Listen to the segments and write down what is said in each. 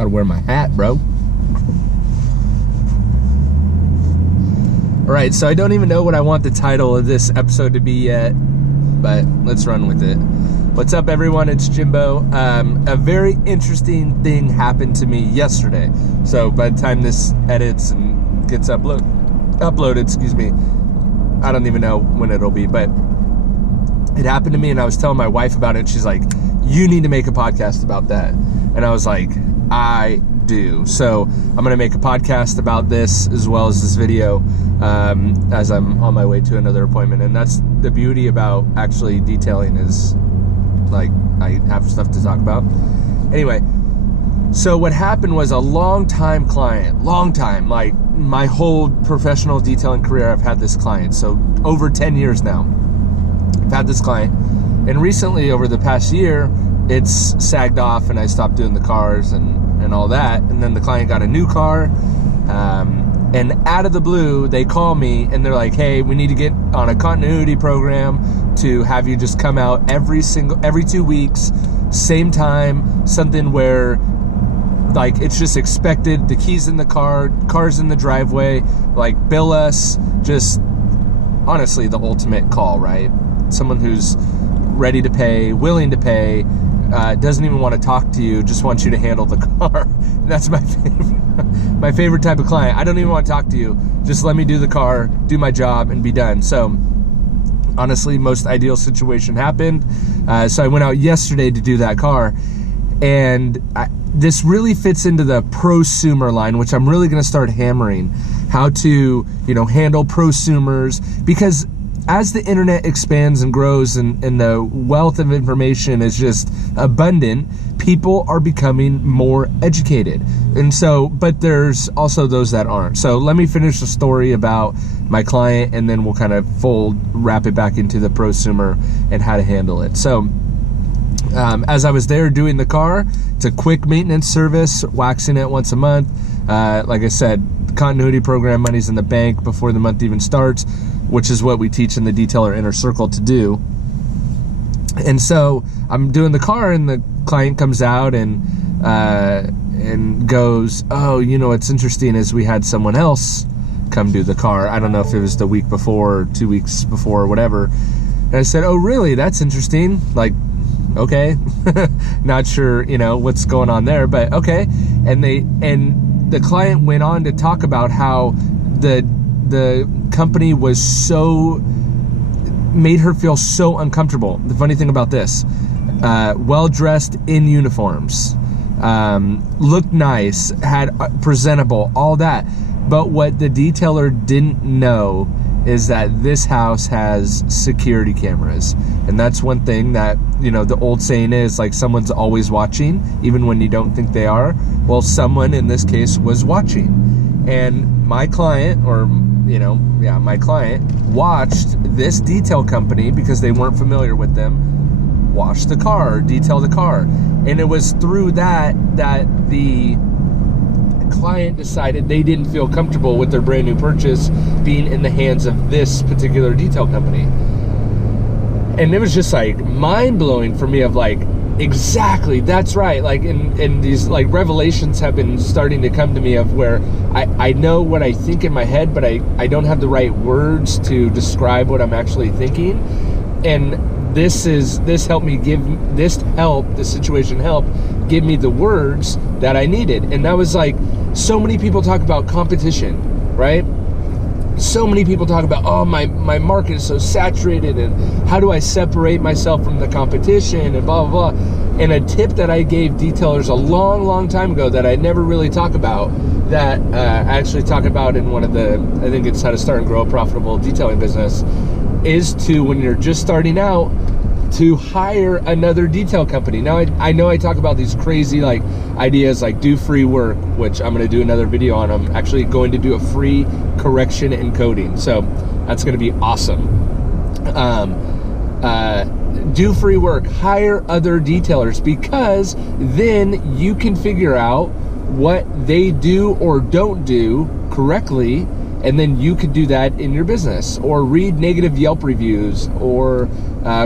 Gotta wear my hat, bro. Alright, so I don't even know what I want the title of this episode to be yet, but let's run with it. What's up, everyone? It's Jimbo. A very interesting thing happened to me yesterday. So by the time this edits and gets uploaded, excuse me, I don't even know when it'll be, but it happened to me, and I was telling my wife about it, and she's like, you need to make a podcast about that. And I was like, I do. So I'm going to make a podcast about this as well as this video as I'm on my way to another appointment. And that's the beauty about actually detailing, is like I have stuff to talk about. Anyway, so what happened was a long-time client, like my whole professional detailing career, I've had this client. So over 10 years now, I've had this client. And recently, over the past year, it's sagged off and I stopped doing the cars and all that. And then the client got a new car. And out of the blue, they call me and they're like, hey, we need to get on a continuity program to have you just come out every 2 weeks, same time, something where like it's just expected, the keys in the car, cars in the driveway, like bill us, just honestly the ultimate call, right? Someone who's ready to pay, willing to pay, doesn't even want to talk to you, just wants you to handle the car. That's my favorite type of client. I don't even want to talk to you, just let me do the car, do my job, and be done. So honestly, most ideal situation happened. So I went out yesterday to do that car, and this really fits into the prosumer line, which I'm really going to start hammering, how to, handle prosumers, because as the internet expands and grows and the wealth of information is just abundant, people are becoming more educated. And so, but there's also those that aren't. So let me finish the story about my client, and then we'll kind of wrap it back into the prosumer and how to handle it. So as I was there doing the car, it's a quick maintenance service, waxing it once a month. Like I said, the continuity program, money's in the bank before the month even starts, which is what we teach in the Detailer Inner Circle to do. And so I'm doing the car, and the client comes out and goes, oh, what's interesting is we had someone else come do the car. I don't know if it was the week before or 2 weeks before or whatever. And I said, oh, really? That's interesting. Like, okay. Not sure, what's going on there, but okay. And the client went on to talk about how the company made her feel so uncomfortable. The funny thing about this, well-dressed in uniforms, looked nice, had presentable, all that. But what the detailer didn't know is that this house has security cameras. And that's one thing that, the old saying is, like, someone's always watching, even when you don't think they are. Well, someone in this case was watching. And my client, my client watched this detail company, because they weren't familiar with them, wash the car, detail the car. And it was through that the client decided they didn't feel comfortable with their brand new purchase being in the hands of this particular detail company. And it was just like mind-blowing for me, of like, exactly, that's right. Like, and these like revelations have been starting to come to me, of where I know what I think in my head, but I don't have the right words to describe what I'm actually thinking. And this situation helped give me the words that I needed. And that was like, so many people talk about competition, right? So many people talk about, oh, my market is so saturated, and how do I separate myself from the competition, and blah, blah, blah. And a tip that I gave detailers a long, long time ago that I never really talk about, that I actually talk about in one of I think it's How to Start and Grow a Profitable Detailing Business, is to, when you're just starting out, to hire another detail company. Now, I know I talk about these crazy like ideas, like do free work, which I'm going to do another video on. I'm actually going to do a free correction and coding, so that's going to be awesome. Do free work, hire other detailers, because then you can figure out what they do or don't do correctly, and then you could do that in your business, or read negative Yelp reviews, or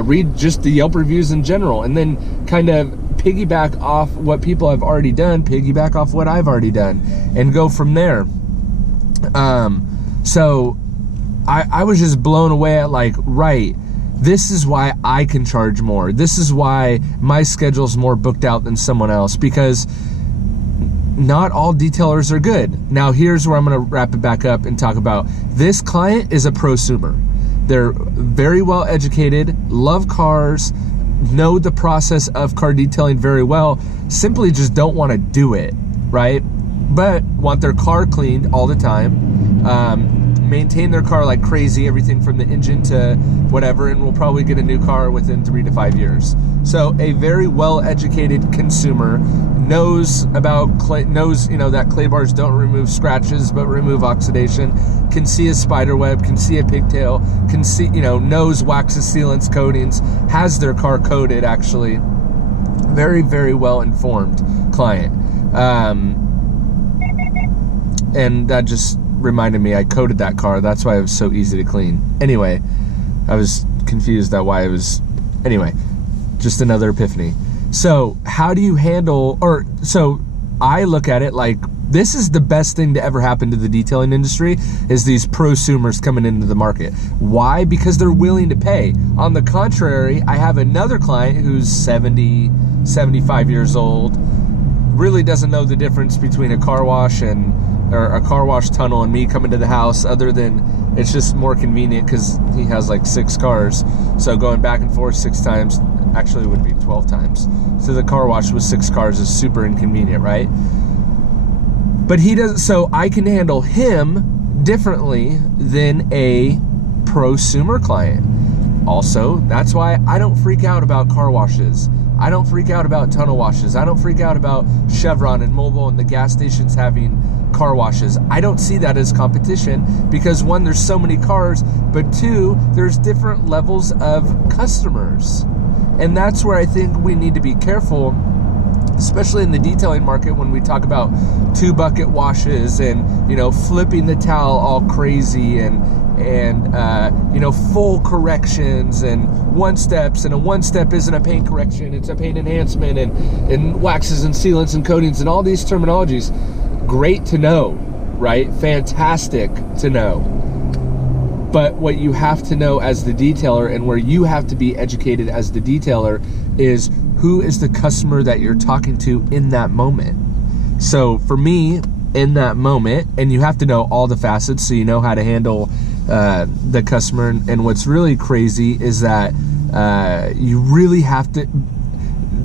read just the Yelp reviews in general, and then kind of piggyback off what people have already done, piggyback off what I've already done, and go from there. So I was just blown away at like, right, this is why I can charge more. This is why my schedule's more booked out than someone else, because not all detailers are good. Now here's where I'm gonna wrap it back up and talk about this client is a prosumer. They're very well educated, love cars, know the process of car detailing very well, simply just don't want to do it, right? But want their car cleaned all the time, maintain their car like crazy, everything from the engine to whatever, and will probably get a new car within 3 to 5 years. So a very well-educated consumer knows about knows that clay bars don't remove scratches but remove oxidation, can see a spider web, can see a pigtail, can see, knows waxes, sealants, coatings, has their car coated actually. Very, very well informed client. And that just reminded me, I coated that car. That's why it was so easy to clean. Anyway, I was confused at why it was, anyway, just another epiphany. So how do you handle, so I look at it like, this is the best thing to ever happen to the detailing industry, is these prosumers coming into the market. Why? Because they're willing to pay. On the contrary, I have another client who's 70, 75 years old, really doesn't know the difference between a car wash or a car wash tunnel and me coming to the house, other than it's just more convenient because he has like 6 cars. So going back and forth 6 times, actually it would be 12 times. So the car wash with 6 cars is super inconvenient, right? But he doesn't, so I can handle him differently than a prosumer client. Also, that's why I don't freak out about car washes. I don't freak out about tunnel washes. I don't freak out about Chevron and Mobil and the gas stations having car washes. I don't see that as competition because 1, there's so many cars, but 2, there's different levels of customers. And that's where I think we need to be careful, especially in the detailing market, when we talk about 2-bucket washes and, flipping the towel all crazy and full corrections and 1-steps, and a 1-step isn't a paint correction, it's a paint enhancement, and waxes and sealants and coatings and all these terminologies. Great to know, right? Fantastic to know. But what you have to know as the detailer, and where you have to be educated as the detailer, is who is the customer that you're talking to in that moment. So for me, in that moment, and you have to know all the facets so you know how to handle the customer. And what's really crazy is that you really have to,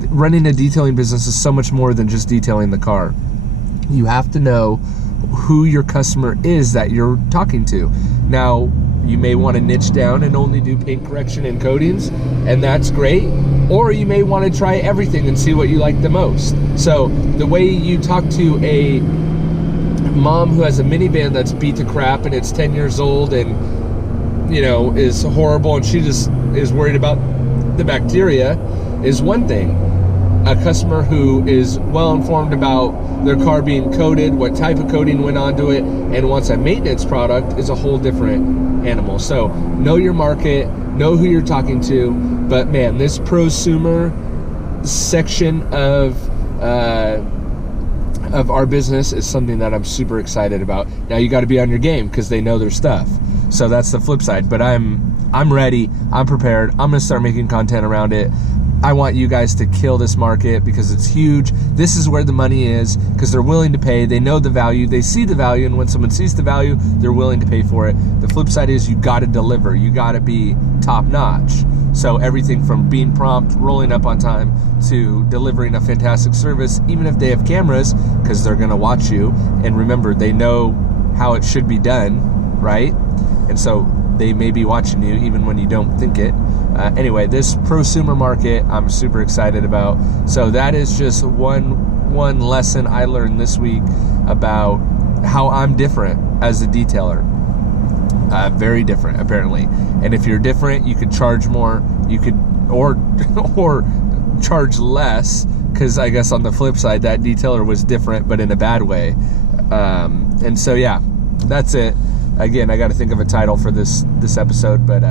running a detailing business is so much more than just detailing the car. You have to know who your customer is that you're talking to. Now, you may want to niche down and only do paint correction and coatings, and that's great. Or you may want to try everything and see what you like the most. So the way you talk to a mom who has a minivan that's beat to crap and it's 10 years old and, is horrible, and she just is worried about the bacteria, is one thing. A customer who is well informed about their car being coated, what type of coating went onto it, and wants a maintenance product is a whole different animal. So know your market, know who you're talking to. But man, this prosumer section of our business is something that I'm super excited about. Now you got to be on your game because they know their stuff. So that's the flip side. But I'm ready. I'm prepared. I'm gonna start making content around it. I want you guys to kill this market because it's huge. This is where the money is, because they're willing to pay. They know the value. They see the value, and when someone sees the value, they're willing to pay for it. The flip side is you got to deliver. You got to be top notch. So everything from being prompt, rolling up on time, to delivering a fantastic service, even if they have cameras, because they're going to watch you. And remember, they know how it should be done, right? And so they may be watching you even when you don't think it. Anyway, this prosumer market I'm super excited about. So that is just one lesson I learned this week about how I'm different as a detailer. Very different, apparently. And if you're different, you could charge more. You could or charge less, because I guess on the flip side, that detailer was different, but in a bad way. And so yeah, that's it. Again, I got to think of a title for this episode, but